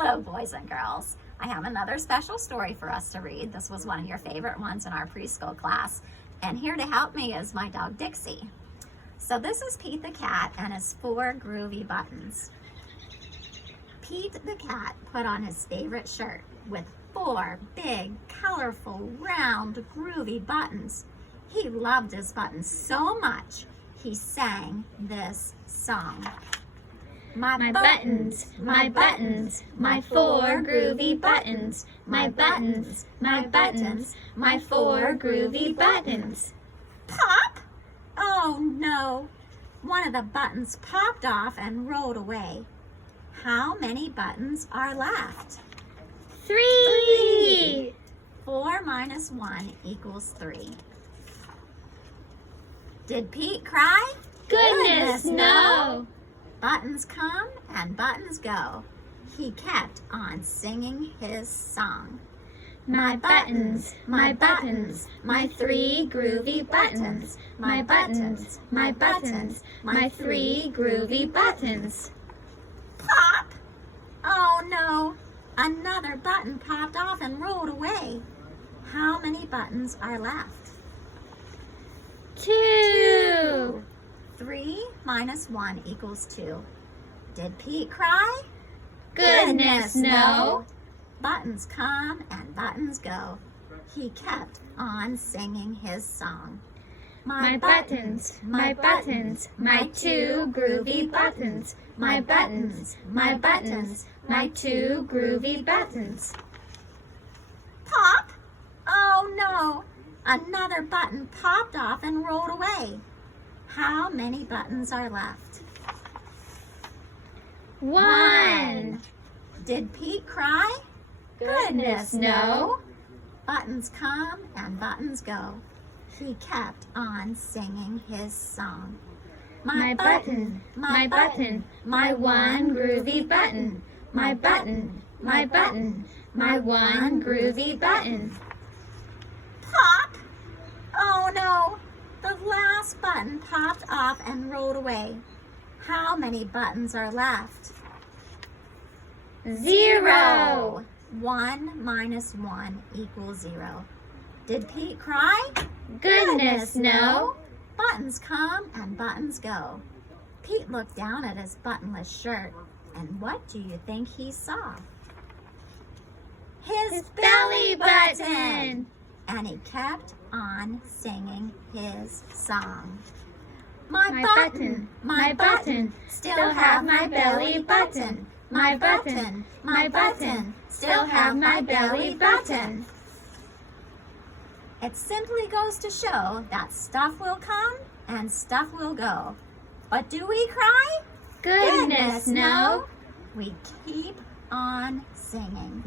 Hello, boys and girls. I have another special story for us to read. This was one of your favorite ones in our preschool class. And here to help me is my dog, Dixie. So this is Pete the cat and his 4 groovy buttons. Pete the cat put on his favorite shirt with 4 big, colorful, round, groovy buttons. He loved his buttons so much, he sang this song. My buttons, my 4 groovy buttons. My buttons, my 4 groovy buttons. Pop! Oh no! One of the buttons popped off and rolled away. How many buttons are left? 3! 4 minus 1 equals 3. Did Pete cry? Goodness, no! Buttons come and buttons go. He kept on singing his song. My buttons, my 3 groovy buttons. My buttons, my 3 groovy buttons. Pop! Oh no! Another button popped off and rolled away. How many buttons are left? 2! 3 minus 1 equals 2. Did Pete cry? Goodness, no! Buttons come and buttons go. He kept on singing his song. My buttons, my 2 groovy buttons. My buttons, my 2 groovy buttons. Pop! Oh no! Another button popped off and rolled away. How many buttons are left? 1! Did Pete cry? Goodness, no! Buttons come and buttons go. He kept on singing his song. My button, my 1 groovy button. My button, my 1 groovy button. Pop! Oh no! The last button popped off and rolled away. How many buttons are left? 0! 1 minus 1 equals 0. Did Pete cry? Goodness, no! Buttons come and buttons go. Pete looked down at his buttonless shirt, and what do you think he saw? His belly button! And he kept on singing his song. My button, still have my belly button. My button, still have my belly button. It simply goes to show that stuff will come and stuff will go. But do we cry? Goodness, no! We keep on singing.